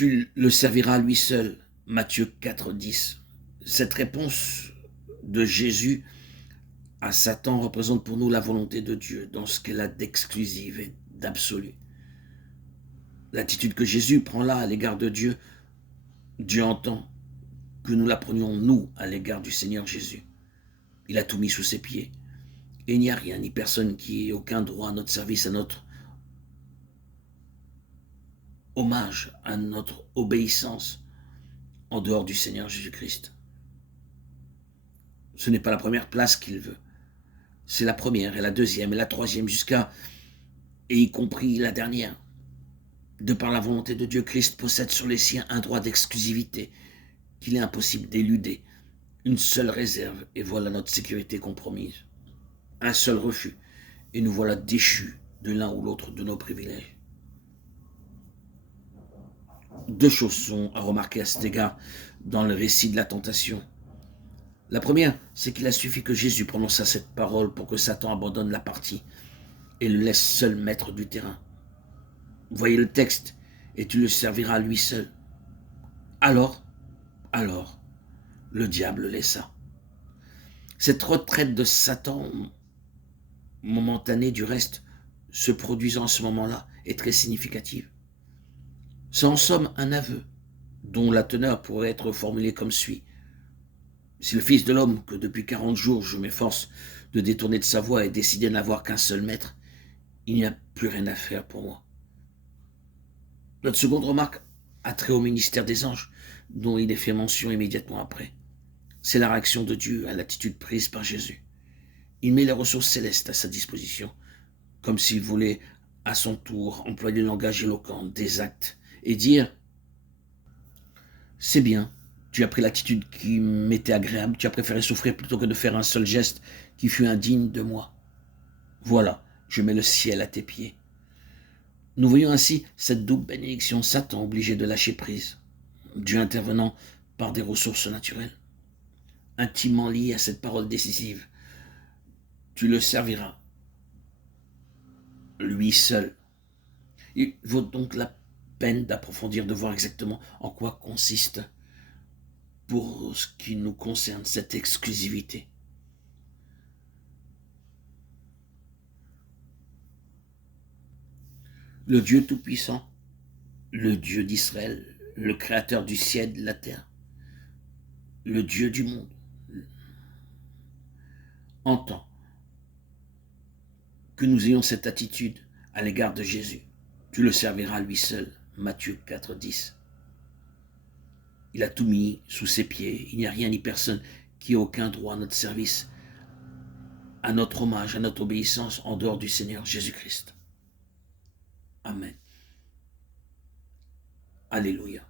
Tu le serviras à lui seul. Matthieu 4, 10. Cette réponse de Jésus à Satan représente pour nous la volonté de Dieu dans ce qu'elle a d'exclusif et d'absolu. L'attitude que Jésus prend là à l'égard de Dieu, Dieu entend que nous la prenions nous à l'égard du Seigneur Jésus. Il a tout mis sous ses pieds. Et il n'y a rien, ni personne qui ait aucun droit à notre service, à notre hommage, à notre obéissance en dehors du Seigneur Jésus-Christ. Ce n'est pas la première place qu'il veut. C'est la première et la deuxième et la troisième jusqu'à, et y compris la dernière. De par la volonté de Dieu, Christ possède sur les siens un droit d'exclusivité qu'il est impossible d'éluder. Une seule réserve et voilà notre sécurité compromise. Un seul refus et nous voilà déchus de l'un ou l'autre de nos privilèges. Deux choses sont à remarquer à cet égard dans le récit de la tentation. La première, c'est qu'il a suffi que Jésus prononça cette parole pour que Satan abandonne la partie et le laisse seul maître du terrain. Voyez le texte, et tu le serviras à lui seul. Alors, le diable laissa. Cette retraite de Satan, momentanée du reste, se produisant à ce moment-là, est très significative. C'est en somme un aveu, dont la teneur pourrait être formulée comme suit. Si le Fils de l'homme, que depuis 40 jours je m'efforce de détourner de sa voie et décidé de n'avoir qu'un seul maître, il n'y a plus rien à faire pour moi. Notre seconde remarque a trait au ministère des anges, dont il est fait mention immédiatement après. C'est la réaction de Dieu à l'attitude prise par Jésus. Il met les ressources célestes à sa disposition, comme s'il voulait à son tour employer le langage éloquent des actes et dire « C'est bien, tu as pris l'attitude qui m'était agréable, tu as préféré souffrir plutôt que de faire un seul geste qui fut indigne de moi. Voilà, je mets le ciel à tes pieds. » Nous voyons ainsi cette double bénédiction, Satan obligé de lâcher prise, Dieu intervenant par des ressources naturelles, intimement liées à cette parole décisive. Tu le serviras, lui seul. Il vaut donc la peine d'approfondir, de voir exactement en quoi consiste, pour ce qui nous concerne, cette exclusivité. Le Dieu Tout-Puissant, le Dieu d'Israël, le Créateur du ciel et de la terre, le Dieu du monde, entend que nous ayons cette attitude à l'égard de Jésus. Tu le serviras lui seul. Matthieu 4, 10. Il a tout mis sous ses pieds. Il n'y a rien ni personne qui ait aucun droit à notre service, à notre hommage, à notre obéissance en dehors du Seigneur Jésus-Christ. Amen. Alléluia.